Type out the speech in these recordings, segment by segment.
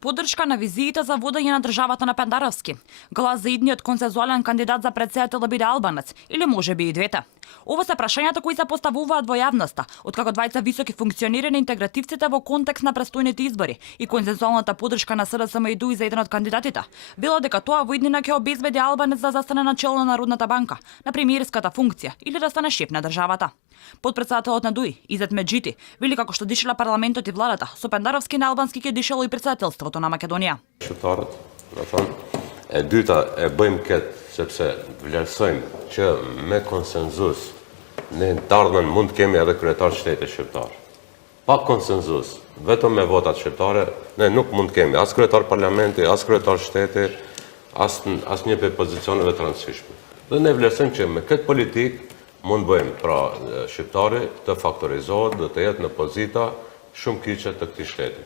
Поддршка на визиите за водење на државата на Пендаровски. Глас за идниот консензуален кандидат за претседател да биде албанец или можеби и двете. Ова се прашањата кои се поставуваат во јавноста, откако двајца високи функционери на интегративците во контекст на престојните избори и консензуалната поддршка на СДСМ и ДУИ за еден од кандидатите, било дека тоа во иднина ќе обезбеди албанец да застане на чело на Народната банка, на премиерската функција или да стане шеф на државата. Подпредседателот на ДУИ, Изет Меджити, вели како што дишела парламентот и владата, со Пендаровски на албански ќе дишело и председателството на Македонија. Shqiptarët, do thonë, e dyta e bëjmë këtë sepse vlerësojmë që me konsenzus ne të ardhmen mund të kemi edhe kryetar shteti shqiptar. Pa konsenzus, vetëm me votat shqiptare, ne nuk mund të kemi as kryetar parlamenti, as kryetar shteti, as një për pozicioneve të rëndësishme. Dhe ne vlerësojmë që me këtë politik mund bëjmë pra shqiptari të faktorizohet dhe të jetë në pozita shumë kyçe të këtij shteti.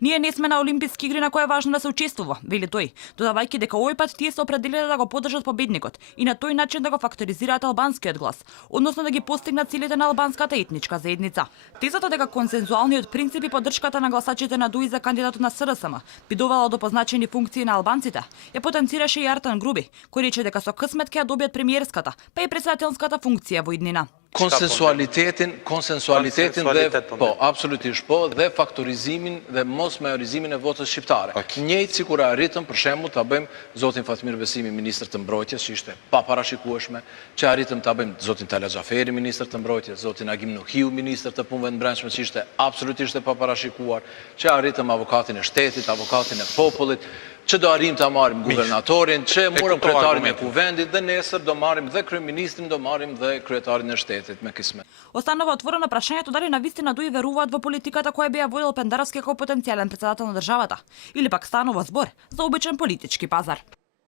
Ние не сме на Олимписки игри на кои е важно да се учествува, вели тој, додавајќи дека овој пат тие се определиле да го поддржат победникот и на тој начин да го факторизираат албанскиот глас, односно да ги постигнат целите на албанската етничка заедница. Тезата дека консензуалниот принцип и поддршката на гласачите на ДУИ за кандидатот на СДСМ би довела до позначени функции на албанците, ја потенцираше и Артан Груби, кој рече дека со късмет ќе ја добијат премиерската, па и председателската функција во иднина. Konsensualitetin dhe po, absolutisht po, dhe faktorizimin dhe mos majorizimin e votës shqiptare. Njëjtë sikur arritëm për shembull ta bëjmë zotin Fatmir Besimi ministër të mbrojtjes, që ishte pa parashikueshme, që arritëm ta bëjmë zotin Tala Xhaferi ministër të mbrojtjes, zotin Agim Nuhiu ministër të punëve të brendshme, që ishte absolutisht e pa parashikuar, që arritëm avokatin e shtetit, avokatin e popullit, që do arrim të marrim guvernatorin, që morëm kryetarin e kuvendit dhe nesër do marrim dhe kryeministrin, do marrim dhe kryetarin e shtetit me kismet. Останува отворено прашањето дали навистина ДУИ веруваат во политиката која би ја водил Пендаровски како потенцијален председател на државата, или пак станува збор за обичен политички пазар.